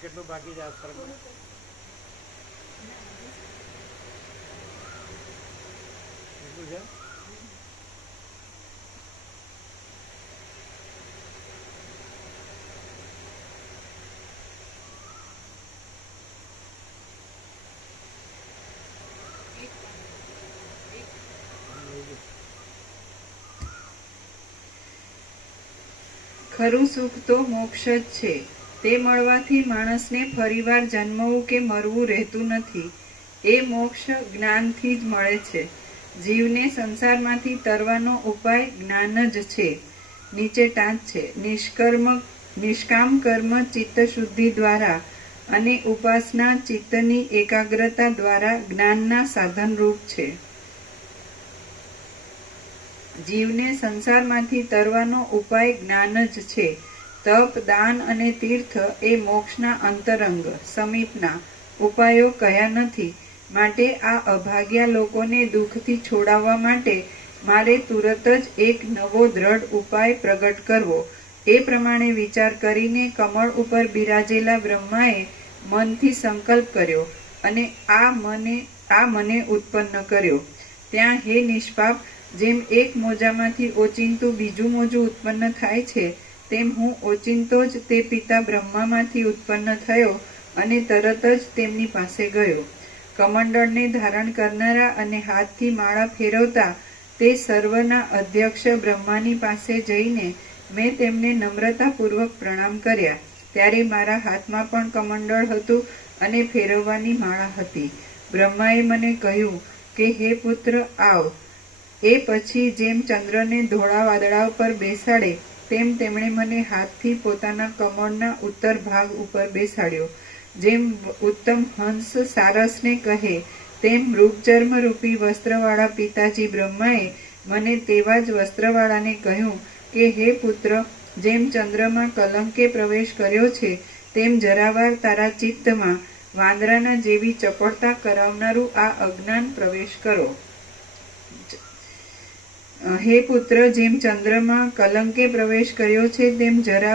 કેટલું બાકી છે આશ્રમ? કેટલું છે? ખરું સુખ તો મોક્ષ જ છે. તે મળવાથી માણસને ફરીવાર જન્મવું કે મરવું રહેતું નથી. એ મોક્ષ જ્ઞાનથી જ મળે છે. જીવને સંસારમાંથી તરવાનો ઉપાય જ્ઞાન જ છે. નીચે ટાંચ છે. નિષ્કામ કર્મ ચિત્ત શુદ્ધિ દ્વારા અને ઉપાસના ચિત્તની એકાગ્રતા દ્વારા જ્ઞાનના સાધનરૂપ છે. જીવને સંસારમાંથી તરવાનો ઉપાય જ્ઞાન જ છે. તપ, દાન અને તીર્થ એ મોક્ષના અંતરંગ સમીપના ઉપાયો કહ્યા નથી. માટે આ અભાગ્યા લોકોને દુઃખથી છોડાવવા માટે મારે તુરત જ એક નવો દ્રઢ ઉપાય પ્રગટ કરવો. એ પ્રમાણે વિચાર કરીને કમળ ઉપર બિરાજેલા બ્રહ્માએ મનથી સંકલ્પ કર્યો અને આ મને ઉત્પન્ન કર્યો. ત્યાં હે નિષ્પાપ, જેમ એક મોજામાંથી ઓચિંતું બીજું મોજું ઉત્પન્ન થાય છે, તેમ હું ઓચિંતો જ તે પિતા બ્રહ્મામાંથી ઉત્પન્ન થયો અને તરત જ તેમની પાસે ગયો. કમંડળને ધારણ કરનારા અને હાથથી માળા ફેરવતા તે સર્વના અધ્યક્ષ બ્રહ્માની પાસે જઈને મેં તેમને નમ્રતાપૂર્વક પ્રણામ કર્યા. ત્યારે મારા હાથમાં પણ કમંડળ હતું અને ફેરવવાની માળા હતી. બ્રહ્માએ મને કહ્યું કે હે પુત્ર, આવ. એ પછી જેમ ચંદ્રને ધોળા વાદળા ઉપર બેસાડે તેમ તેમણે મને હાથથી પોતાના કમળના ઉત્તર ભાગ ઉપર બેસાડ્યો. જેમ ઉત્તમ હંસ સારસને કહે તેમ મૃગચર્મ રૂપી વસ્ત્રવાળા પિતાજી બ્રહ્માએ મને તેવા જ વસ્ત્રવાળાને કહ્યું કે હે પુત્ર, જેમ ચંદ્રમાં કલંકે પ્રવેશ કર્યો છે તેમ જરાવાર તારા ચિત્તમાં વાંદરાના જેવી ચપળતા કરાવનારું આ અજ્ઞાન પ્રવેશ કરો. હે પુત્ર, જેમ ચંદ્રમાં કલંકે પ્રવેશ કર્યો છે તેમ જરા